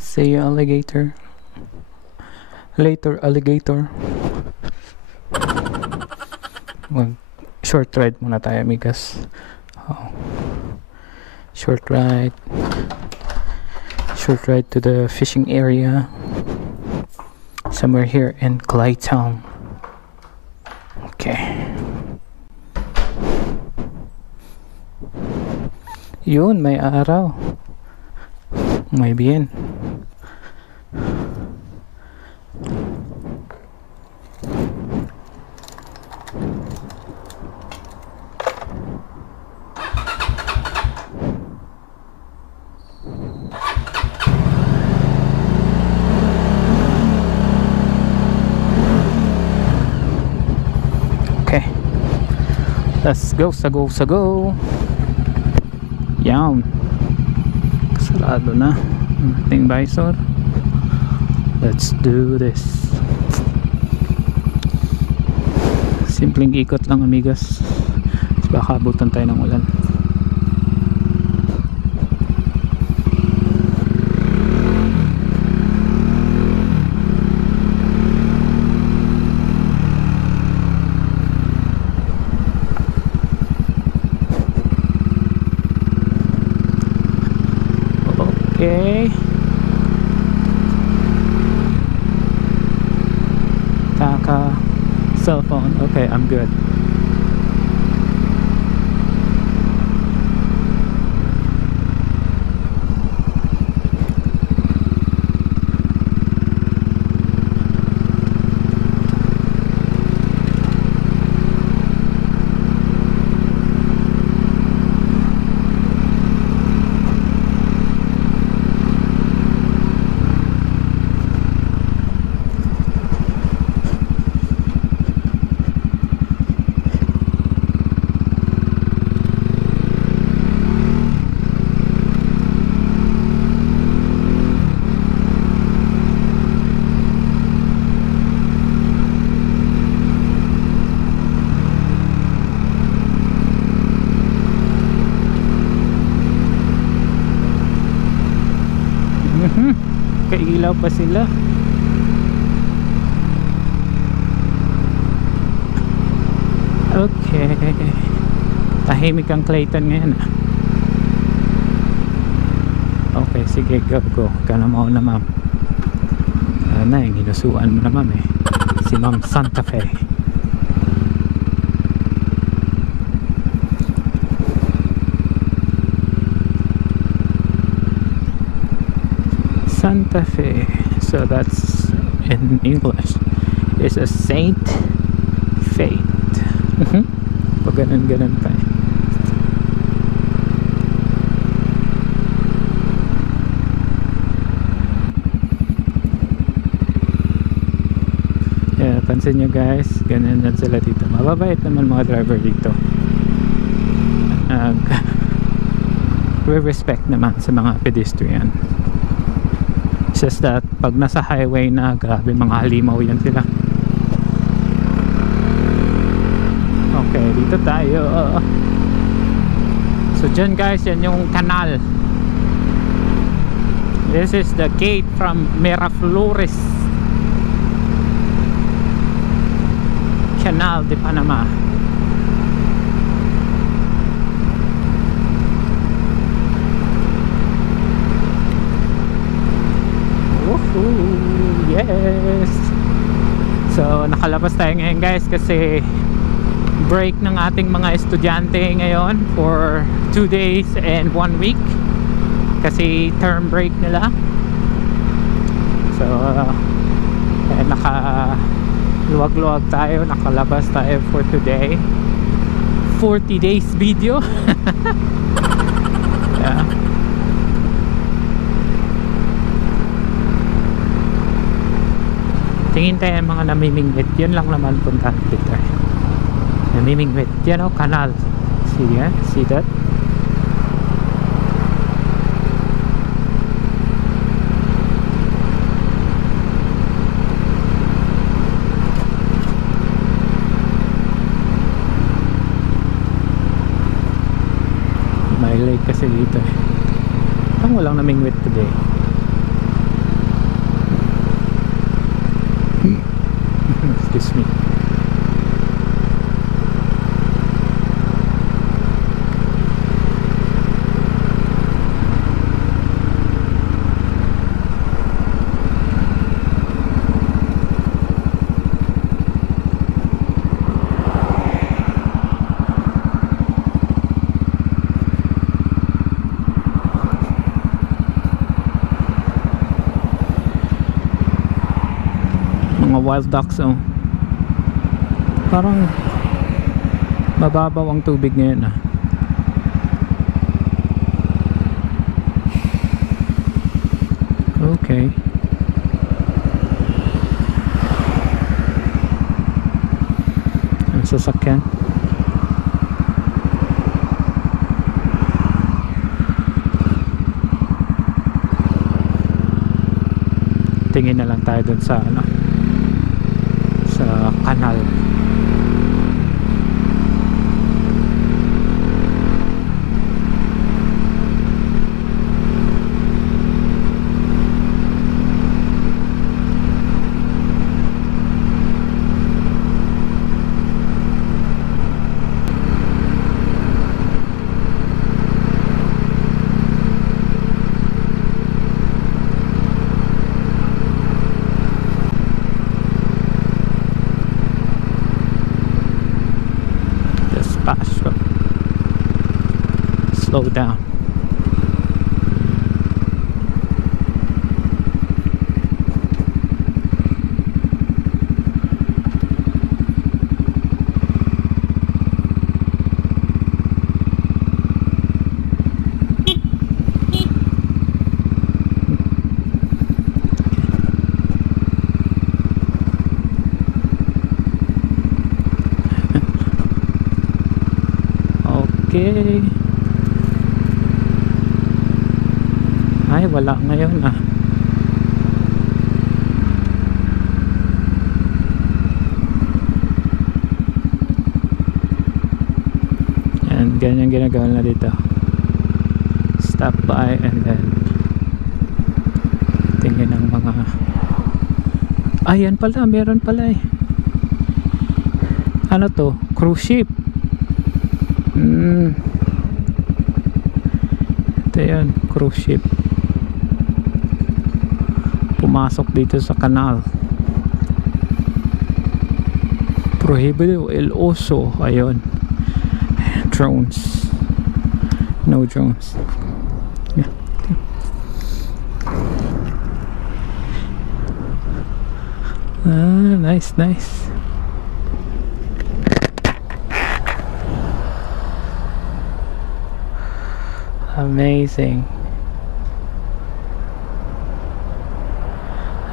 See you, alligator. Later, alligator. Mag short ride muna tayo, amigas. Short ride to the fishing area somewhere here in Claytown. Okay. Yun, may araw. Muy bien. Okay. Let's go, sago. Yan. Kasarado na ang ating visor. Let's do this. Simpleng ikot lang, amigas. Baka abutan tayo ng ulan. Okay. Taka cell phone. Okay, I'm good. Kailaw pa sila. Okay. Tahimik ang Clayton ngayon. Okay, sige, go. Ikaw na mauna, ma'am. Ano yung ginusuan mo na, ma'am, eh. Si Ma'am Santa Fe. Santa Fe, so that's in English is a saint fate. Pag ganun pa eh. Yeah, pansin nyo guys, ganun yan sila dito. Mababait naman mga driver dito. We-respect naman sa mga pedestrian. Just that pag nasa highway na, grabe mga halimaw yan sila. Okay, dito tayo. So dyan guys, yan yung kanal. This is the gate from Miraflores Canal de Panama. Yes. So nakalabas tayo ngayon guys kasi break ng ating mga estudyante ngayon for 2 days and 1 week kasi term break nila. So naka luwag-luwag tayo, nakalabas tayo for today. 40 days video. Yeah. Tingin tayo mga namimingwit. Yun lang naman punta dito. Namimingwit. Yan o, kanal. See yan? See that? May lake kasi dito eh. Parang walang namingwit today. Mga wild ducks, oh. Parang mababaw ang tubig ngayon, ah. Okay. Ang sasakyan. Tingin na lang tayo dun sa ano, sa kanal. Slow down. Okay. Ay, wala ngayon, ah. And ganyan ginagawa na dito. Stop by and then tingin ng mga, ayan pala, meron pala eh. Ano to? Cruise ship. Ito yan, cruise ship. Pumasok dito sa kanal. Prohibido el oso. Ayun. Drones. No drones. Yeah. Ah, nice, nice. Amazing.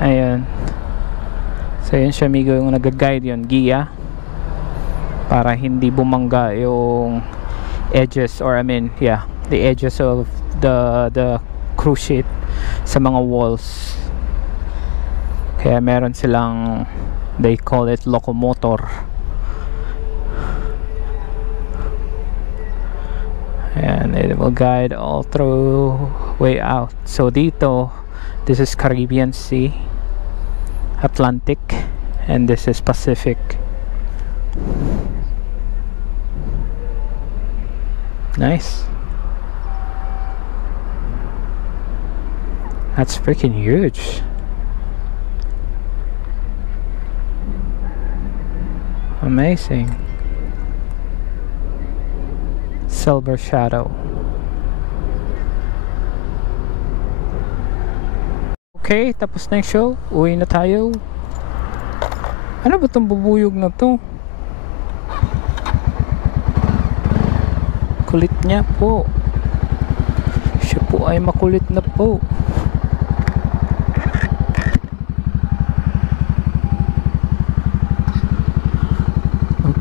Ayan. So yun siya, amigo, yung nag-guide yun, Gia, para hindi bumangga yung edges, or I mean, yeah, the edges of the cruise ship sa mga walls. Kaya meron silang, they call it locomotor. And it will guide all through way out. So dito, this is Caribbean Sea, Atlantic, and this is Pacific. Nice. That's freaking huge. Amazing. Silver Shadow. Okay, tapos na yung show. Uwi na tayo. Ano ba itong bubuyog na to? Kulit niya po. Siya po ay makulit na po.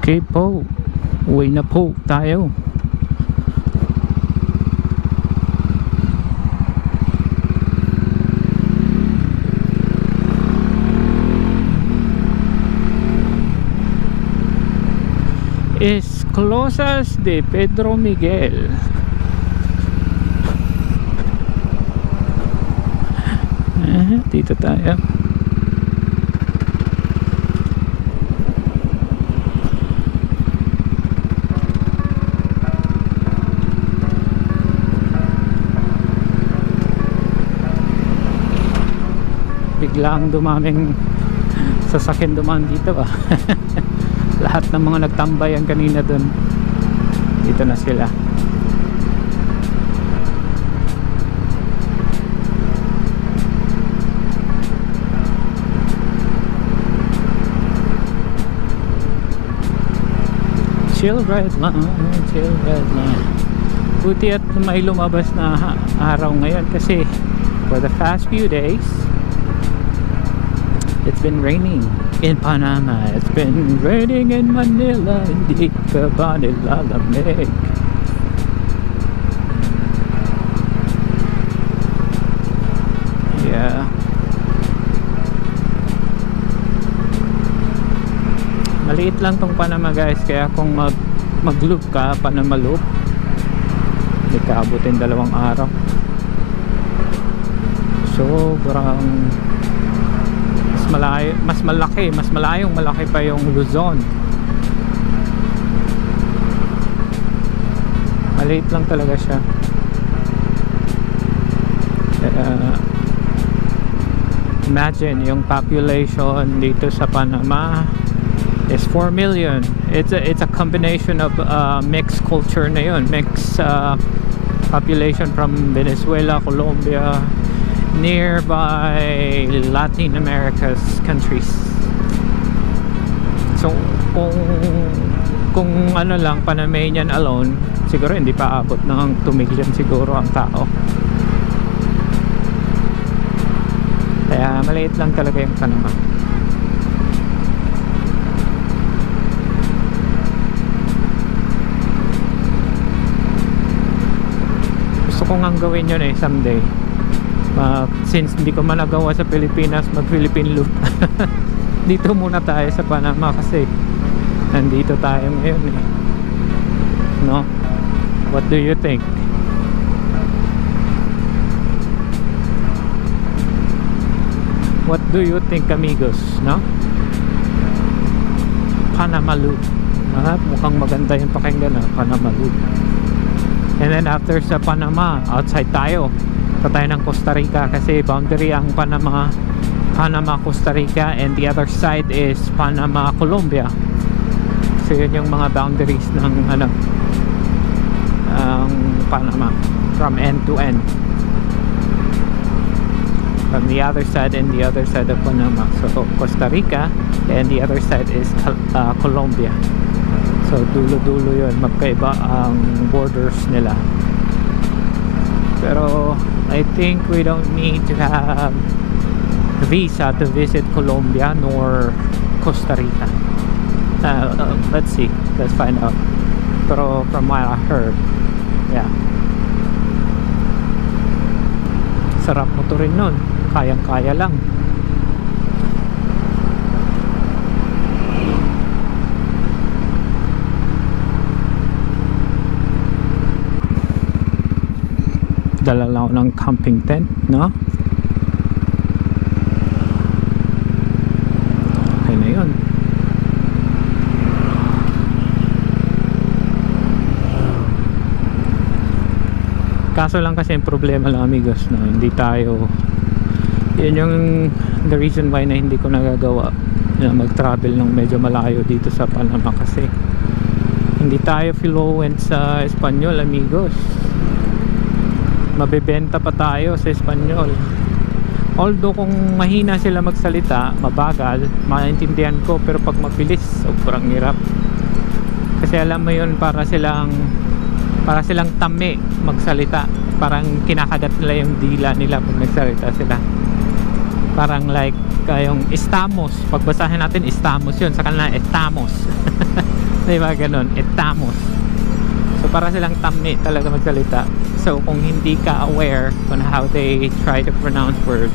Okay po. Uwi na po tayo. Esclosas de Pedro Miguel. Dito tayo. Biglang dumaming sasakyan dumaan dito ah. Lahat ng mga nagtambayan kanina dun, dito na sila. Chill red line. Buti at may lumabas na araw ngayon kasi for the past few days it's been raining in Panama. It's been raining in Manila. Hindi ka ba nilalamig? Yeah. Maliit lang tong Panama guys, kaya kung mag-loop ka, Panama loop, hindi ka abutin 2 araw. Sobrang mas malayong malaki pa yung Luzon. Maliit lang talaga siya. Imagine yung population dito sa Panama is 4 million. It's a combination of mixed culture na yun, mixed population from Venezuela, Colombia, nearby Latin America's countries. So kung ano lang, Panamanian alone, siguro hindi pa abot ng 2 million siguro ang tao. Kaya maliit lang talaga yung Panama. Gusto ko nga gawin yun someday. Since hindi ko man nagawa sa Pilipinas, mag-Philippine loop. Dito muna tayo sa Panama kasi nandito tayo ngayon no? What do you think? What do you think, amigos? No? Panama loop. Mukhang maganda yung pakinggan na Panama loop. And then after sa Panama, outside tayo. Tayo ng Costa Rica kasi boundary ang Panama, Costa Rica, and the other side is Panama, Colombia. So yun yung mga boundaries ng Panama from end to end, from the other side and the other side of Panama. So Costa Rica and the other side is Colombia. So dulo-dulo yun, magkaiba ang borders nila. Pero I think we don't need to have a visa to visit Colombia nor Costa Rica. Let's see, let's find out. Pero from what I heard, yeah, sarap mo to rin nun, kayang-kaya lang. Dala lang ako ng camping tent, no? Okay na yun. Kaso lang kasi yung problema lang, amigos, no? Hindi tayo, yun yung the reason why na hindi ko nagagawa na mag-travel ng medyo malayo dito sa Panama kasi hindi tayo fluent sa Espanyol, amigos. Mabebenta pa tayo sa Espanyol. Although kung mahina sila magsalita, mabagal, maintindihan ko, pero pag mabilis, sobrang hirap. Kasi alam mo yun, para silang tami magsalita. Parang kinakagat nila yung dila nila pag nagsalita sila. Parang like yung estamos, pagbasahin natin estamos yun, sa kanila estamos. Diba ganun, estamos. So para silang tami talaga magsalita. So kung hindi ka aware on how they try to pronounce words,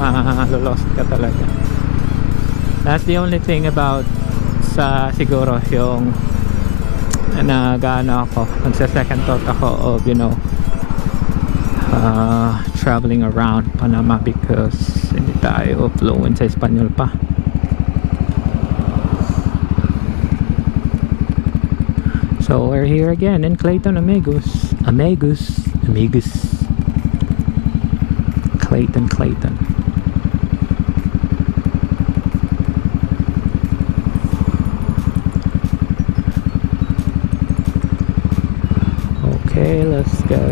ma-lost ka talaga. That's the only thing about sa siguro yung nag-ano ako, nagsa-second thought ako of, you know, traveling around Panama because hindi tayo fluent sa Espanyol pa. So we're here again in Clayton, amigos. Clayton. Okay, let's go.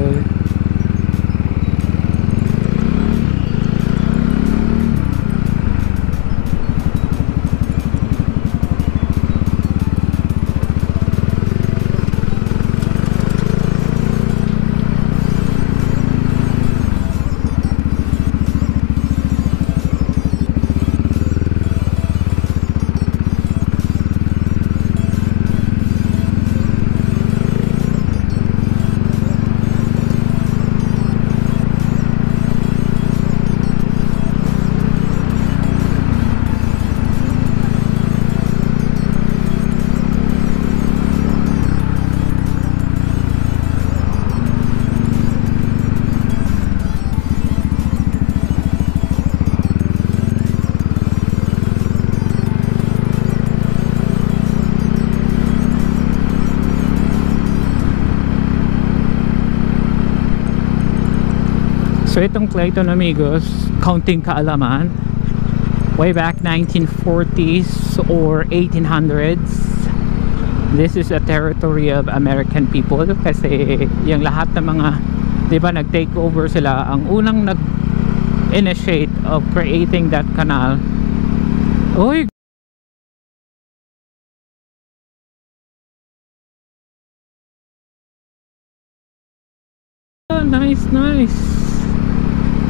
So itong Clayton, amigos, counting kaalaman, way back 1940s or 1800s, this is a territory of American people. Kasi yung lahat ng mga, di ba, nag-take over sila. Ang unang nag-initiate of creating that canal, oy, oh, nice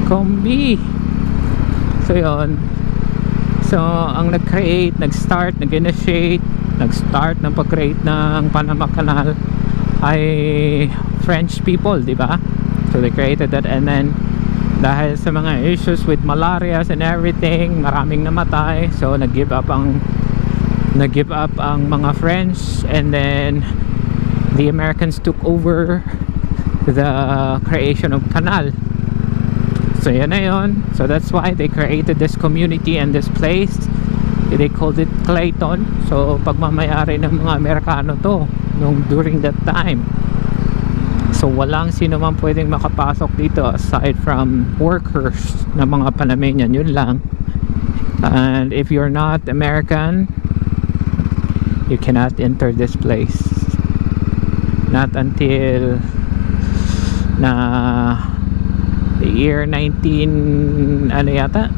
kombi. So yun, so ang nag-create, nag-start, nag-initiate, nag-start ng pag-create ng Panama Canal ay French people, di ba? So they created that, and then dahil sa mga issues with malaria and everything, maraming namatay, so nag-give up ang mga French, and then the Americans took over the creation of canal. So yan na yun. So that's why they created this community and this place. They called it Clayton. So pagmamayari ng mga Amerikano to during that time. So walang sino man pwedeng makapasok dito aside from workers na mga Panamanian, yun lang. And if you're not American, you cannot enter this place. Not until na the year 19 ano yata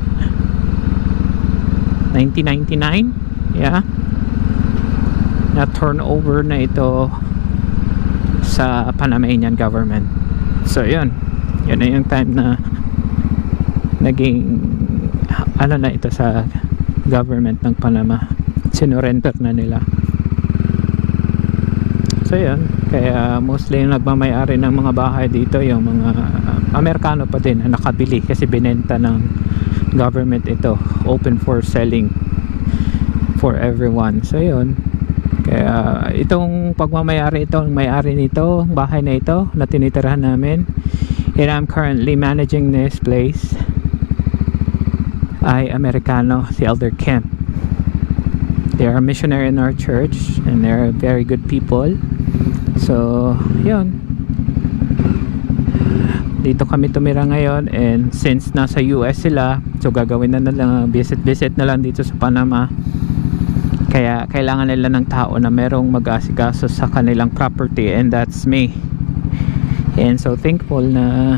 1999, yeah, na turnover na ito sa Panamanian government. So yun na yung time na naging ano na ito sa government ng Panama, sinurrender na nila. So yun, kaya mostly yung nagmamayari ng mga bahay dito yung mga Amerikano pa din na nakabili kasi binenta ng government ito, open for selling for everyone. So yun, kaya itong pagmamayari, itong may-ari nito, bahay na ito na tinitirahan namin, and I'm currently managing this place, ay Amerikano, si Elder Kemp. They are a missionary in our church and they're very good people. So yun, dito kami tumira ngayon, and since nasa US sila, so gagawin na lang visit na lang dito sa Panama. Kaya kailangan nila ng tao na merong mag-asikaso sa kanilang property, and that's me. And so thankful na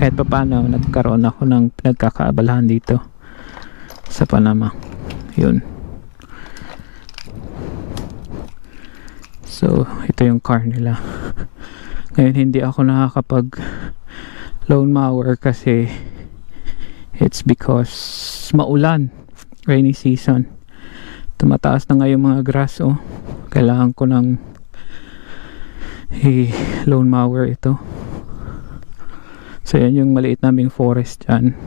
kahit pa paano nagkaroon ako ng pinagkakaabalahan dito sa Panama. Yun. So ito yung car nila. Ngayon hindi ako nakakapag loan mower kasi it's because maulan, rainy season, tumataas na nga yung mga grass. Oh, kailangan ko ng loan mower ito. So yan yung maliit naming forest dyan.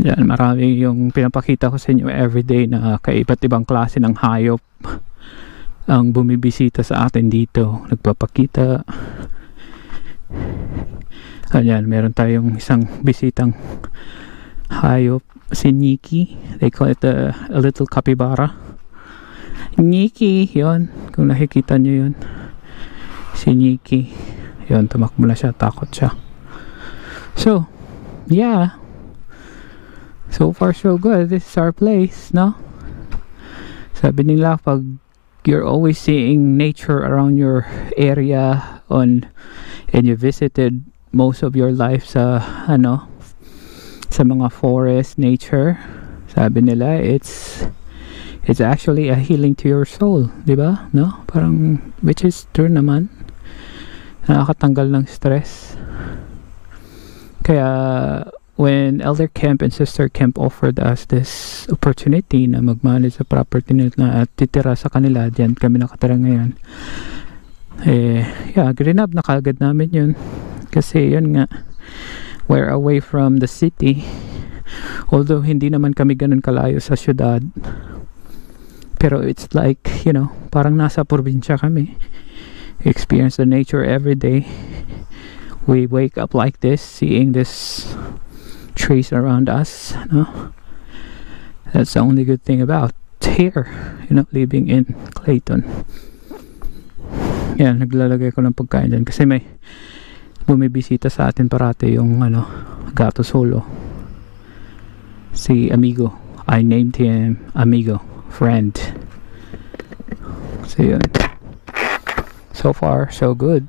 Yan, marami yung pinapakita ko sa inyo everyday na kaiba't ibang klase ng hayop ang bumibisita sa atin dito, nagpapakita. Ayan, meron tayong isang bisitang hayop, si Nikki. They call it a little capybara. Nikki, yon, kung nakikita nyo yun, si Nikki. Yon, tumakbo na siya, takot siya. So yeah, so far so good. This is our place, no? Sabi nila pag you're always seeing nature around your area and you visited most of your life sa sa mga forest, nature, sabi nila it's actually a healing to your soul, di ba? No? Parang, which is true naman, nakakatanggal ng stress. Kaya when Elder Kemp and Sister Kemp offered us this opportunity na mag-manage sa property nila at titira sa kanila, diyan kami nakatira ngayon, yeah, grinab na kagad namin yun kasi yun nga, we're away from the city, although hindi naman kami ganun kalayo sa syudad, pero it's like, you know, parang nasa probinsya kami. Experience the nature every day. We wake up like this, seeing this trees around us, no? That's the only good thing about here, you know, living in Clayton. Yan, naglalagay ko ng pagkain dyan kasi may bumibisita sa atin parati yung ano, gato solo, si Amigo. I named him Amigo, friend. So yun, so far so good.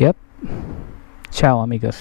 Yep. Ciao amigos.